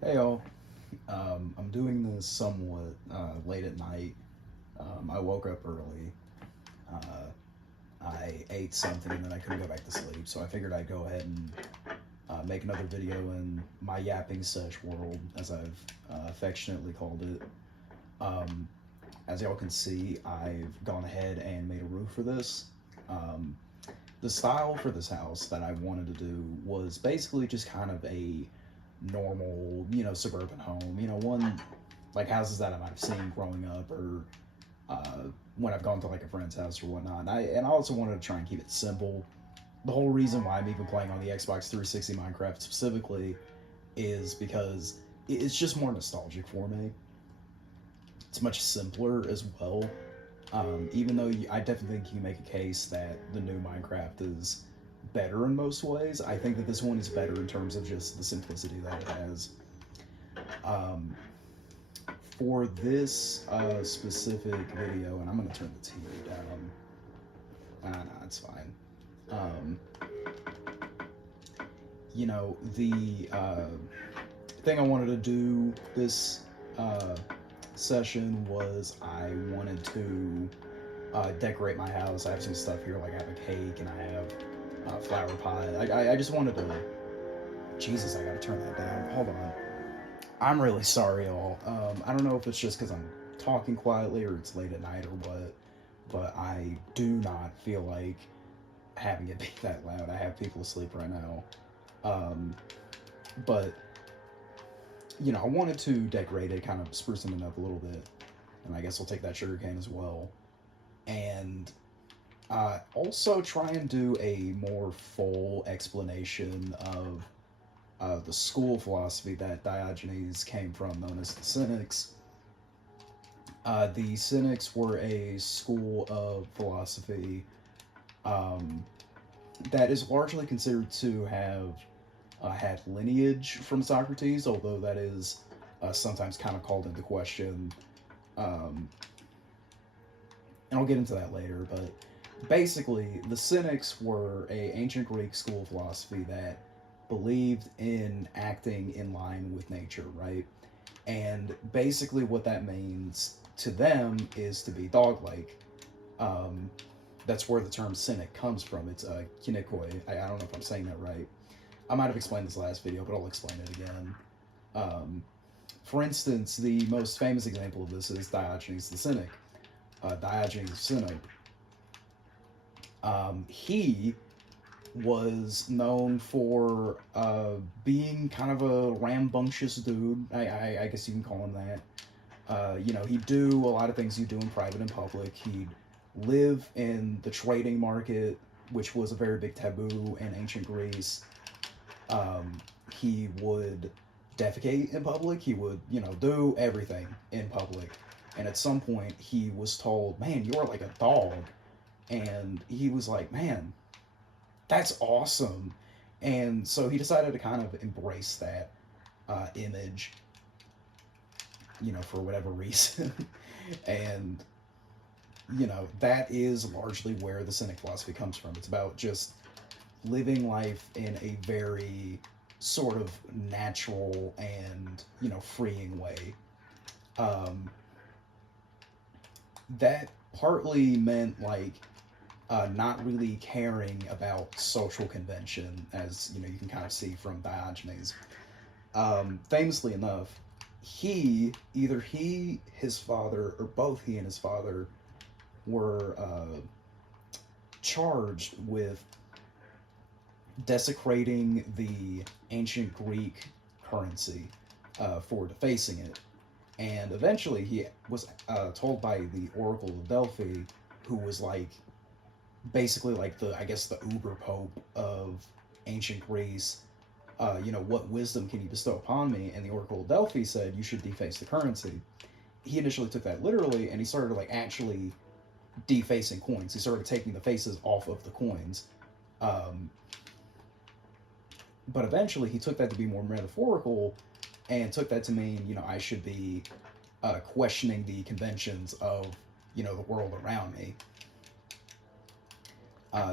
Hey y'all, I'm doing this somewhat late at night. I woke up early. Uh, I ate something and then I couldn't go back to sleep, so I figured I'd go ahead and make another video in my yapping sesh world, as I've affectionately called it. Um, as y'all can see, I've gone ahead and made a roof for this. Um, the style for this house that I wanted to do was basically just kind of a normal, suburban home. One like houses that I might have seen growing up, or when I've gone to like a friend's house or whatnot. And I also wanted to try and keep it simple. The whole reason why I'm even playing on the Xbox 360 Minecraft specifically is because it's just more nostalgic for me. It's much simpler as well. Even though I definitely think you can make a case that the new Minecraft is better in most ways, I think that this one is better in terms of just the simplicity that it has. Um, for this specific video, and I'm going to turn the TV down. Nah, it's fine. Um, the thing I wanted to do this uh, session was I wanted to decorate my house. I have some stuff here, like I have a cake and I have a flower pot. I just wanted to. Jesus, I gotta turn that down. Hold on. I'm really sorry, y'all. I don't know if it's just because I'm talking quietly or it's late at night or what, but I do not feel like having it be that loud. I have people asleep right now. Um, but, I wanted to decorate it, kind of sprucing it up a little bit. And I guess I'll take that sugar cane as well. And also try and do a more full explanation of the school philosophy that Diogenes came from, known as the Cynics. The Cynics were a school of philosophy um, that is largely considered to have had lineage from Socrates, although that is sometimes kind of called into question. Um, and I'll get into that later, but basically, the Cynics were a ancient Greek school of philosophy that believed in acting in line with nature, right? And basically, what that means to them is to be dog-like. Um, that's where the term cynic comes from. It's kinikoi. I don't know if I'm saying that right. I might have explained this last video, but I'll explain it again. Um, for instance, the most famous example of this is Diogenes the Cynic. Diogenes the Cynic. He was known for being kind of a rambunctious dude. I guess you can call him that. He'd do a lot of things he'd do in private and public. He'd live in the trading market, which was a very big taboo in ancient Greece. He would defecate in public. He would, do everything in public. And at some point, he was told, "Man, you're like a dog." And he was like, "Man, that's awesome." And so he decided to kind of embrace that image, for whatever reason. And that is largely where the Cynic philosophy comes from. It's about just living life in a very sort of natural and freeing way. Um, that partly meant like not really caring about social convention, as you can kind of see from Diogenes. Famously enough, his father, or both he and his father were charged with desecrating the ancient Greek currency for defacing it. And eventually he was told by the Oracle of Delphi, who was like basically like I guess the uber pope of ancient Greece, what wisdom can you bestow upon me? And the Oracle of Delphi said, you should deface the currency. He initially took that literally, and he started like actually defacing coins. He started taking the faces off of the coins. Um, but eventually he took that to be more metaphorical and took that to mean, I should be questioning the conventions of, the world around me.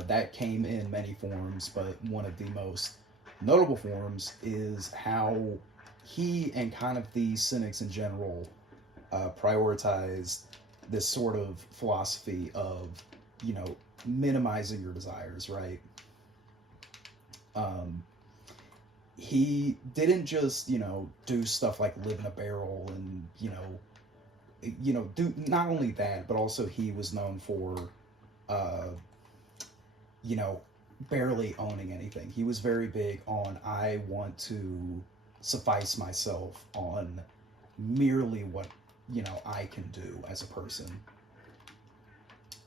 That came in many forms, but one of the most notable forms is how he and kind of the Cynics in general prioritized this sort of philosophy of, you know, minimizing your desires, right? Um, he didn't just, you know, do stuff like live in a barrel and, do not only that, but also he was known for, uh, you know, barely owning anything. He was very big on, I want to suffice myself on merely what, I can do as a person.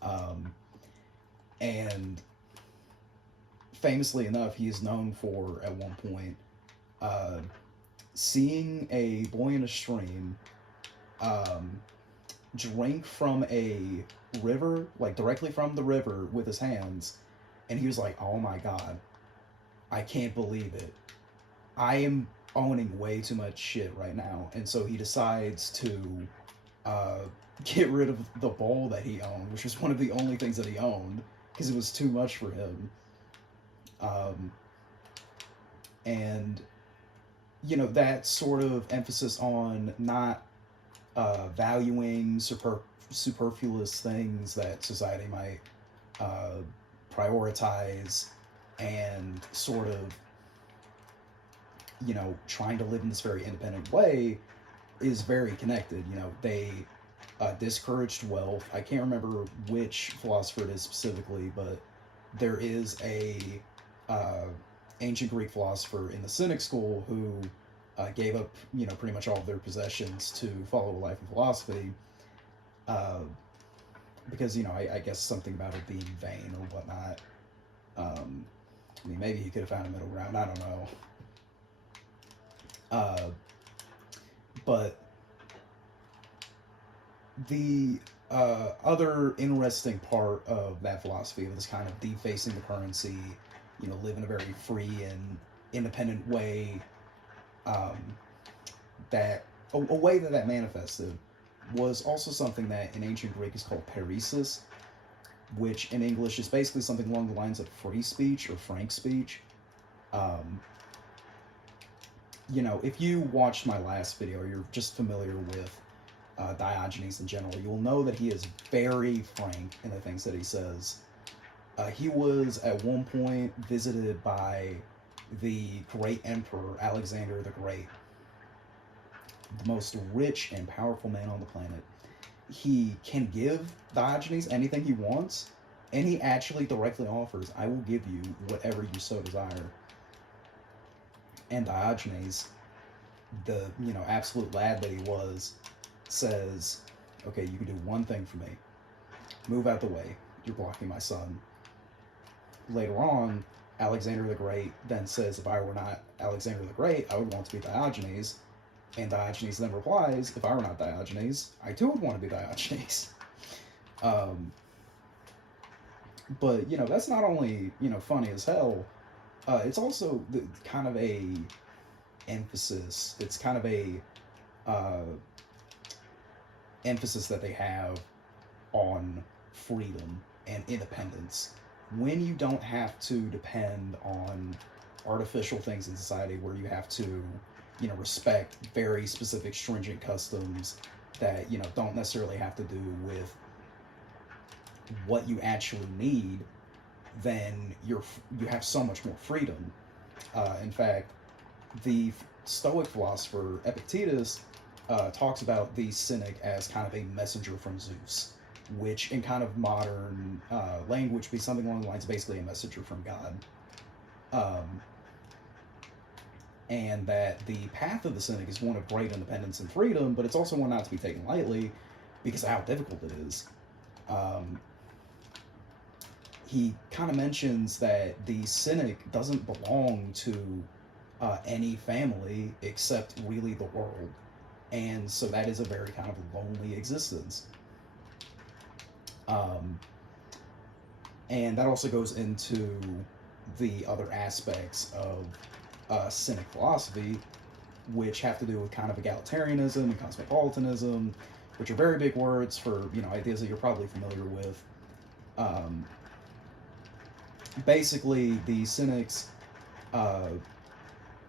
Um, and famously enough, he is known for, at one point, uh, seeing a boy in a stream um, drink from a river, like directly from the river with his hands, and he was like, "Oh my god, I can't believe it. I am owning way too much shit right now." And so he decides to uh, get rid of the bowl that he owned, which was one of the only things that he owned, because it was too much for him. Um, and that sort of emphasis on not valuing superfluous things that society might uh, prioritize, and sort of trying to live in this very independent way is very connected. They discouraged wealth. I can't remember which philosopher it is specifically, but there is a uh, ancient Greek philosopher in the Cynic school who gave up, pretty much all of their possessions to follow a life of philosophy, uh, because I guess something about it being vain or whatnot. I mean, maybe he could have found a middle ground. I don't know. Uh, but the other interesting part of that philosophy of this kind of defacing the currency, live in a very free and independent way, um, that a way that manifested was also something that in ancient Greek is called paresis, which in English is basically something along the lines of free speech or frank speech. Um, if you watched my last video, or you're just familiar with Diogenes in general, you'll know that he is very frank in the things that he says. He was at one point visited by the great emperor Alexander the Great, the most rich and powerful man on the planet. He can give Diogenes anything he wants, and he actually directly offers, "I will give you whatever you so desire." And Diogenes, the absolute lad that he was, says, "Okay, you can do one thing for me. Move out the way. You're blocking my son." Later on, Alexander the Great then says, "If I were not Alexander the Great, I would want to be Diogenes." And Diogenes then replies, "If I were not Diogenes, I too would want to be Diogenes." Um, but that's not only funny as hell. It's also kind of a emphasis. It's kind of a uh, emphasis that they have on freedom and independence. When you don't have to depend on artificial things in society, where you have to respect very specific stringent customs that don't necessarily have to do with what you actually need, then you have so much more freedom. In fact, the Stoic philosopher Epictetus talks about the Cynic as kind of a messenger from Zeus, which in kind of modern language would be something along the lines of basically a messenger from God. Um, and that the path of the Cynic is one of great independence and freedom, but it's also one not to be taken lightly because of how difficult it is. Um, he kind of mentions that the Cynic doesn't belong to any family except really the world, and so that is a very kind of lonely existence. Um, and that also goes into the other aspects of Cynic philosophy, which have to do with kind of egalitarianism and cosmopolitanism, which are very big words for ideas that you're probably familiar with. Um, Basically, the Cynics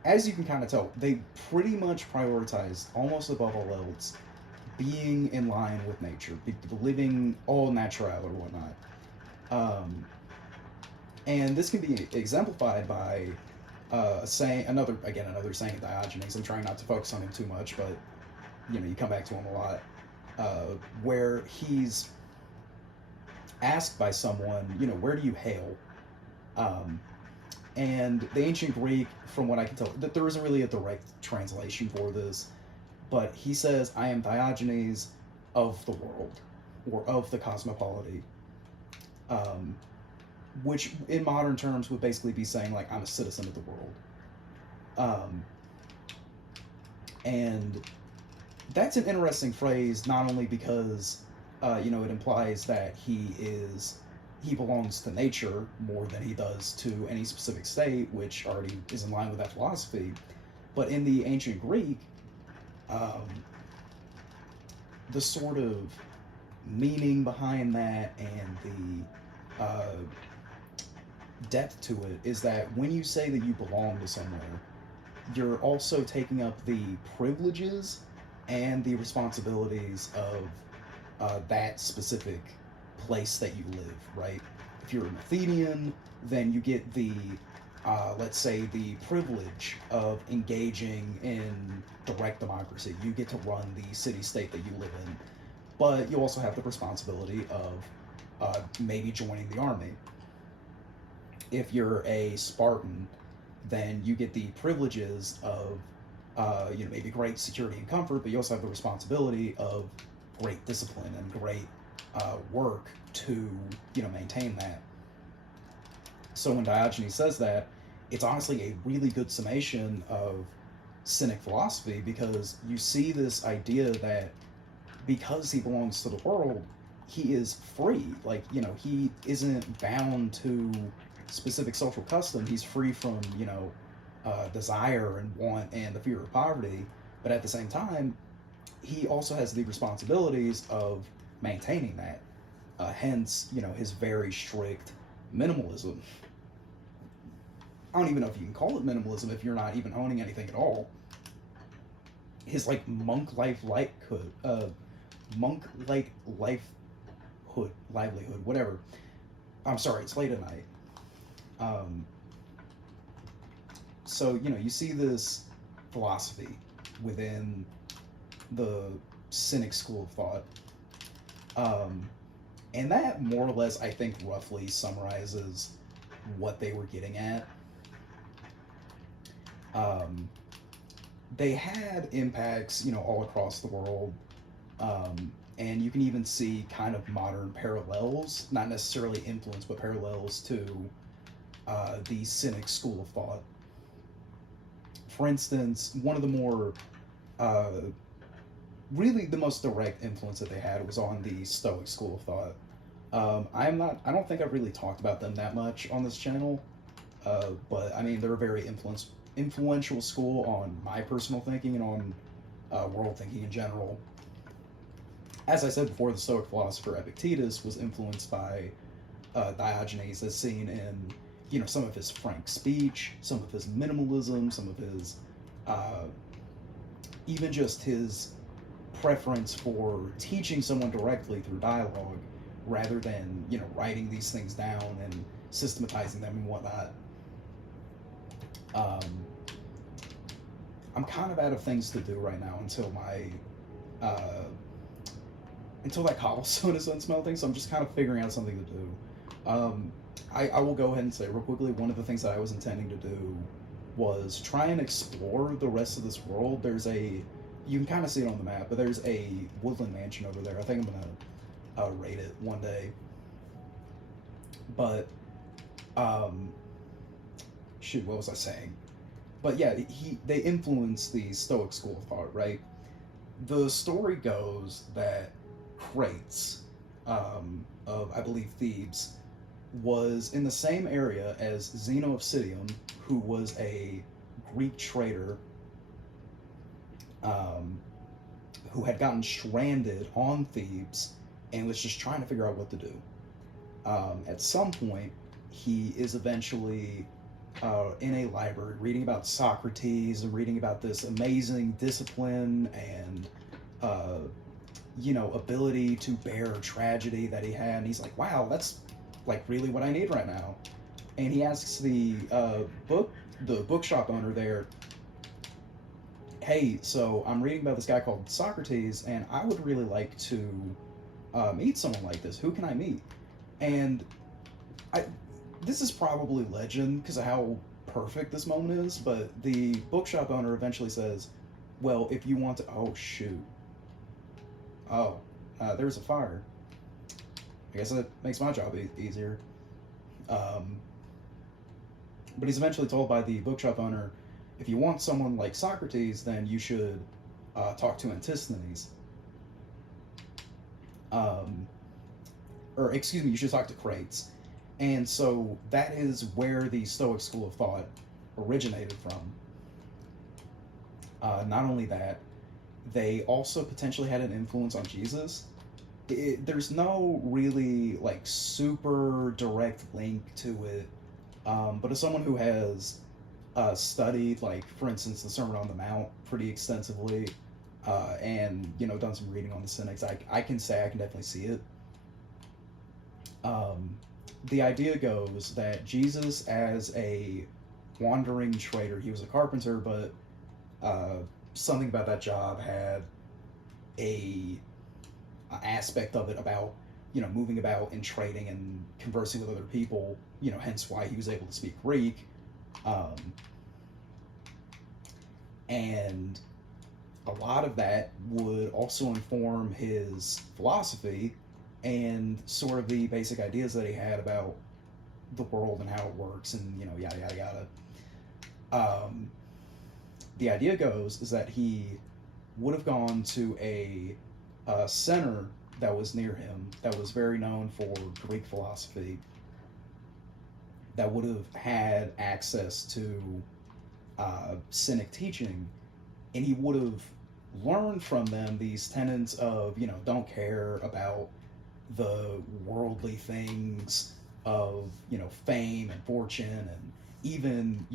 as you can kind of tell, they pretty much prioritized, almost above all else, being in line with nature, living all natural or whatnot. Um, and this can be exemplified by saying another saying of Diogenes. I'm trying not to focus on him too much, but you come back to him a lot, where he's asked by someone, where do you hail? Um, and the ancient Greek, from what I can tell, that there isn't really a direct translation for this, but he says, "I am Diogenes of the world, or of the cosmopolity," um, which in modern terms would basically be saying like I'm a citizen of the world. Um, and that's an interesting phrase, not only because it implies that he belongs to nature more than he does to any specific state, which already is in line with that philosophy, but in the ancient Greek, um, the sort of meaning behind that and the depth to it is that when you say that you belong to somewhere, you're also taking up the privileges and the responsibilities of that specific place that you live, right? If you're an Athenian, then you get let's say, the privilege of engaging in direct democracy. You get to run the city state that you live in, but you also have the responsibility of maybe joining the army. If you're a Spartan, then you get the privileges of maybe great security and comfort, but you also have the responsibility of great discipline and great work to maintain that. So when Diogenes says that, it's honestly a really good summation of Cynic philosophy, because you see this idea that because he belongs to the world, he is free. Like, he isn't bound to specific social custom. He's free from, desire and want and the fear of poverty. But at the same time, he also has the responsibilities of maintaining that. Hence, his very strict minimalism. I don't even know if you can call it minimalism if you're not even owning anything at all. His like monk like livelihood, whatever. I'm sorry, it's late at night. Um, so you see this philosophy within the Cynic school of thought, and that more or less, I think, roughly summarizes what they were getting at. Um, they had impacts, all across the world, and you can even see kind of modern parallels, not necessarily influence, but parallels to the Cynic school of thought. For instance, one of the more, uh, really the most direct influence that they had was on the Stoic school of thought. I don't think I've really talked about them that much on this channel, but I mean, they're a very influential school on my personal thinking and on world thinking in general. As I said before, the Stoic philosopher Epictetus was influenced by Diogenes, as seen in some of his frank speech, some of his minimalism, some of his uh, even just his preference for teaching someone directly through dialogue rather than writing these things down and systematizing them and whatnot. Um, I'm kind of out of things to do right now uh, until that cobblestone is done smelting. So I'm just kind of figuring out something to do. I will go ahead and say real quickly, one of the things that I was intending to do was try and explore the rest of this world. You can kind of see it on the map, but there's a woodland mansion over there. I think I'm gonna raid it one day. But shoot, what was I saying? But yeah, they influenced the Stoic school of thought, right? The story goes that Crates, of I believe Thebes, was in the same area as Zeno of Citium, who was a Greek trader, um, who had gotten stranded on Thebes and was just trying to figure out what to do. At some point, he is eventually in a library reading about Socrates and reading about this amazing discipline and uh, ability to bear tragedy that he had. And he's like, wow, that's like really what I need right now. And he asks the bookshop owner there, hey, so I'm reading about this guy called Socrates, and I would really like to meet someone like this. Who can I meet? And I, this is probably legend because of how perfect this moment is, but the bookshop owner eventually says, well, if you want to, oh shoot, oh, there's a fire. I guess that makes my job easier. Um, but he's eventually told by the bookshop owner, if you want someone like Socrates, then you should talk to Antisthenes. Um, or excuse me, you should talk to Crates. And so that is where the Stoic school of thought originated from. Not only that, they also potentially had an influence on Jesus. There's no really like super direct link to it, but as someone who has studied, like for instance, the Sermon on the Mount pretty extensively, and done some reading on the Cynics, I can say I can definitely see it. Um, the idea goes that Jesus, as a wandering trader, he was a carpenter, but something about that job had a aspect of it about moving about and trading and conversing with other people. Hence why he was able to speak Greek, um, and a lot of that would also inform his philosophy and sort of the basic ideas that he had about the world and how it works and yada yada yada. Um, the idea goes is that he would have gone to a center that was near him that was very known for Greek philosophy, that would have had access to Cynic teaching, and he would have learned from them these tenets of don't care about the worldly things of fame and fortune, and even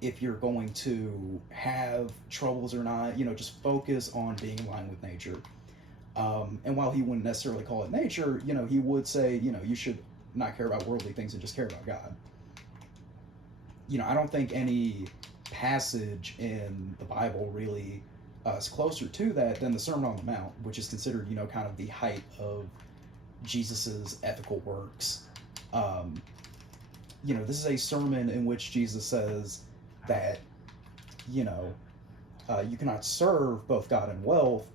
if you're going to have troubles or not, just focus on being in line with nature. And while he wouldn't necessarily call it nature, he would say, you should not care about worldly things and just care about God. I don't think any passage in the Bible really is closer to that than the Sermon on the Mount, which is considered, kind of the height of Jesus's ethical works. Um, this is a sermon in which Jesus says that, you cannot serve both God and wealth,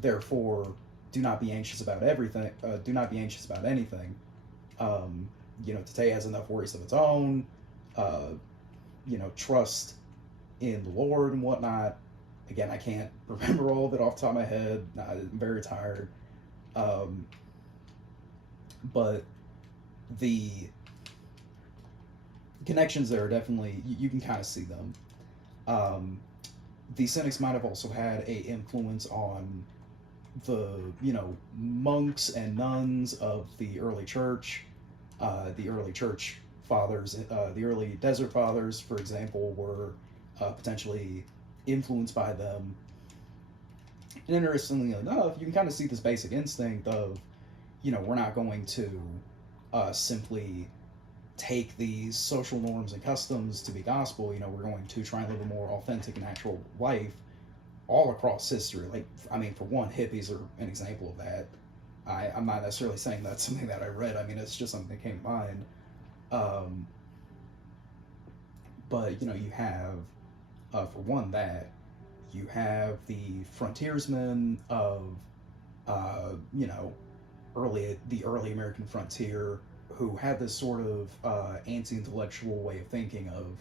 therefore do not be anxious about everything. Do not be anxious about anything. Today has enough worries of its own. Uh, trust in the Lord and whatnot. Again, I can't remember all of it off the top of my head. I'm very tired. Um, but the connections there are definitely, you can kind of see them. Um, the Cynics might have also had a influence on the monks and nuns of the early church. The early church fathers, the early desert fathers, for example, were potentially influenced by them. And interestingly enough, you can kind of see this basic instinct of, we're not going to simply take these social norms and customs to be gospel. We're going to try and live a more authentic and natural life all across history. Like, I mean, for one, hippies are an example of that. I'm not necessarily saying that's something that I read. I mean, it's just something that came to mind. Um, but you have, for one, that you have the frontiersmen of, the early American frontier, who had this sort of anti-intellectual way of thinking of,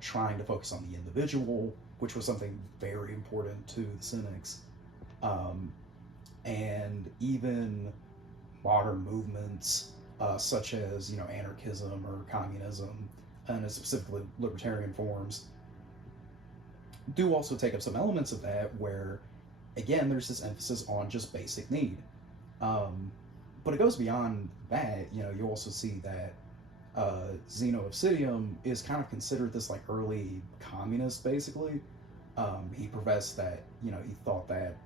trying to focus on the individual, which was something very important to the Cynics. Um, and even modern movements such as anarchism or communism, and specifically libertarian forms, do also take up some elements of that, where again there's this emphasis on just basic need. But it goes beyond that. You also see that Zeno of Citium is kind of considered this like early communist, basically. He professed that, he thought that,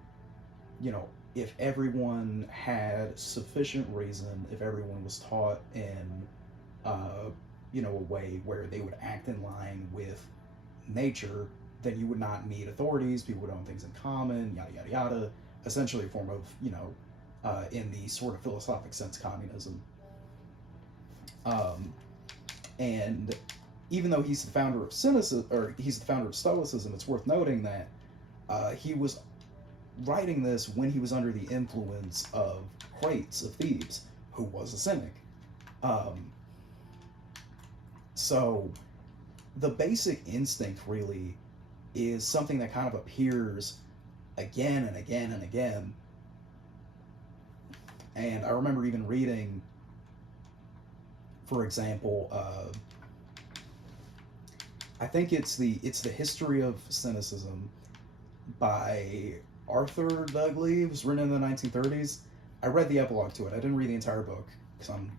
if everyone had sufficient reason, if everyone was taught in, uh, a way where they would act in line with nature, then you would not need authorities. People would own things in common, yada yada yada. Essentially, a form of, in the sort of philosophic sense, communism. Um, and even though he's the founder of cynicism, or he's the founder of Stoicism, it's worth noting that he was writing this when he was under the influence of Crates of Thebes, who was a cynic. Um, so the basic instinct really is something that kind of appears again and again and again. And I remember even reading, for example, I think it's the history of cynicism by Arthur Dudley. It was written in the 1930s. I read the epilogue to it. I didn't read the entire book because I'm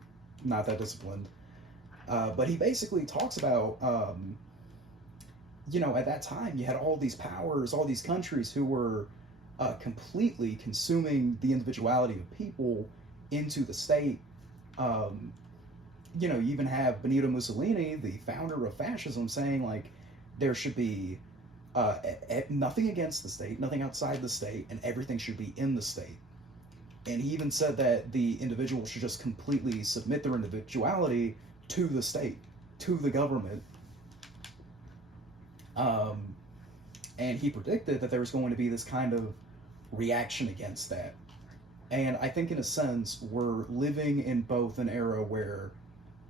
not that disciplined. But he basically talks about, at that time you had all these powers, all these countries who were completely consuming the individuality of people into the state. Um, you even have Benito Mussolini, the founder of fascism, saying like there should be nothing against the state, nothing outside the state, and everything should be in the state. And he even said that the individual should just completely submit their individuality to the state, to the government. Um, and he predicted that there was going to be this kind of reaction against that. And I think, in a sense, we're living in both an era where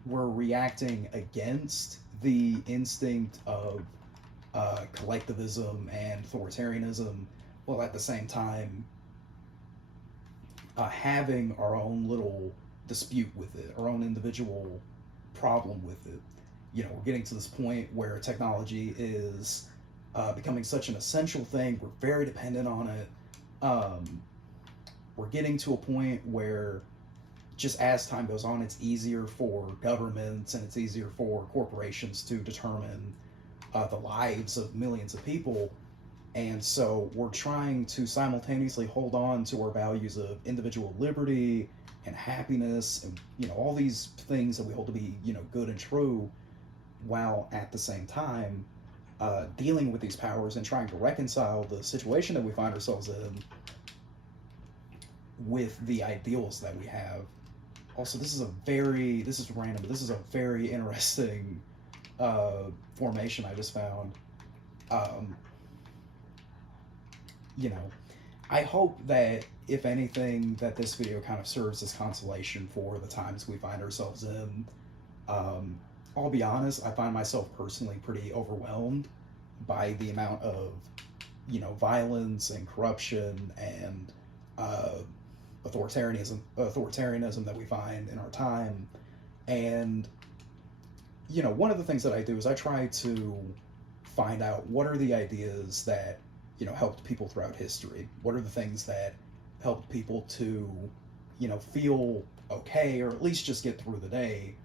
we're reacting against the instinct of collectivism and authoritarianism, while at the same time having our own little dispute with it, our own individual problem with it. We're getting to this point where technology is becoming such an essential thing. We're very dependent on it. We're getting to a point where, just as time goes on, it's easier for governments and it's easier for corporations to determine the lives of millions of people. And so we're trying to simultaneously hold on to our values of individual liberty and happiness and, all these things that we hold to be, good and true, while at the same time dealing with these powers and trying to reconcile the situation that we find ourselves in with the ideals that we have. Also, this is random, but this is a very interesting formation I just found. Um, I hope that, if anything, that this video kind of serves as consolation for the times we find ourselves in. I'll be honest, I find myself personally pretty overwhelmed by the amount of, violence and corruption and authoritarianism that we find in our time. And, one of the things that I do is I try to find out what are the ideas that, helped people throughout history. What are the things that helped people to, feel okay, or at least just get through the day,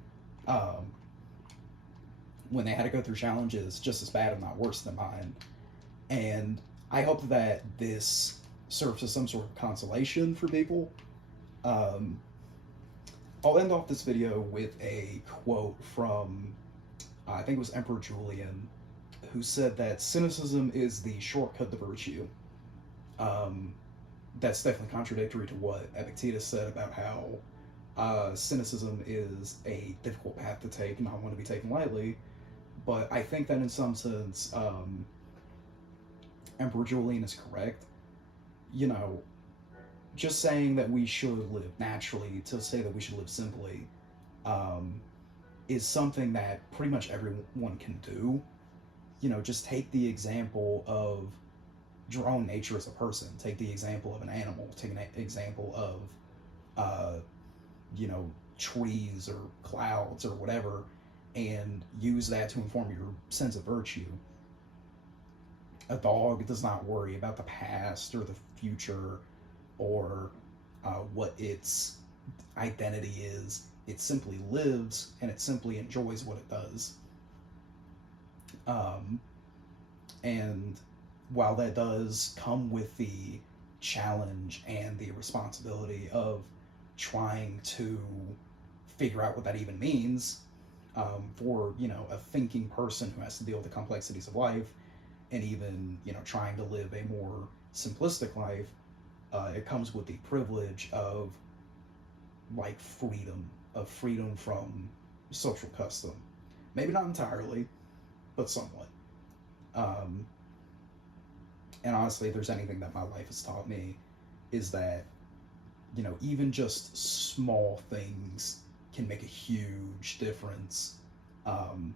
when they had to go through challenges just as bad, if not worse, than mine. And I hope that this serves as some sort of consolation for people. Um, I'll end off this video with a quote from, I think it was Emperor Julian, who said that cynicism is the shortcut to virtue. That's definitely contradictory to what Epictetus said about how cynicism is a difficult path to take and not one to be taken lightly. But I think that in some sense, Emperor Julian is correct. Just saying that we should live naturally, to say that we should live simply, is something that pretty much everyone can do. Just take the example of your own nature as a person. Take the example of an animal. Take an example of, trees or clouds or whatever, and use that to inform your sense of virtue. A dog does not worry about the past or the future or what its identity is. it simply lives and it simply enjoys what it does. Um, and while that does come with the challenge and the responsibility of trying to figure out what that even means, for a thinking person who has to deal with the complexities of life, and even trying to live a more simplistic life, it comes with the privilege of like freedom from social custom. Maybe not entirely, but somewhat. Um, and honestly, if there's anything that my life has taught me, is that even just small things can make a huge difference. Um,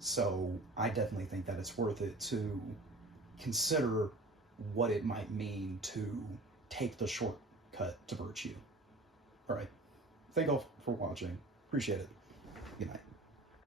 so I definitely think that it's worth it to consider what it might mean to take the shortcut to virtue. All right. Thank you all for watching. Appreciate it. Good night.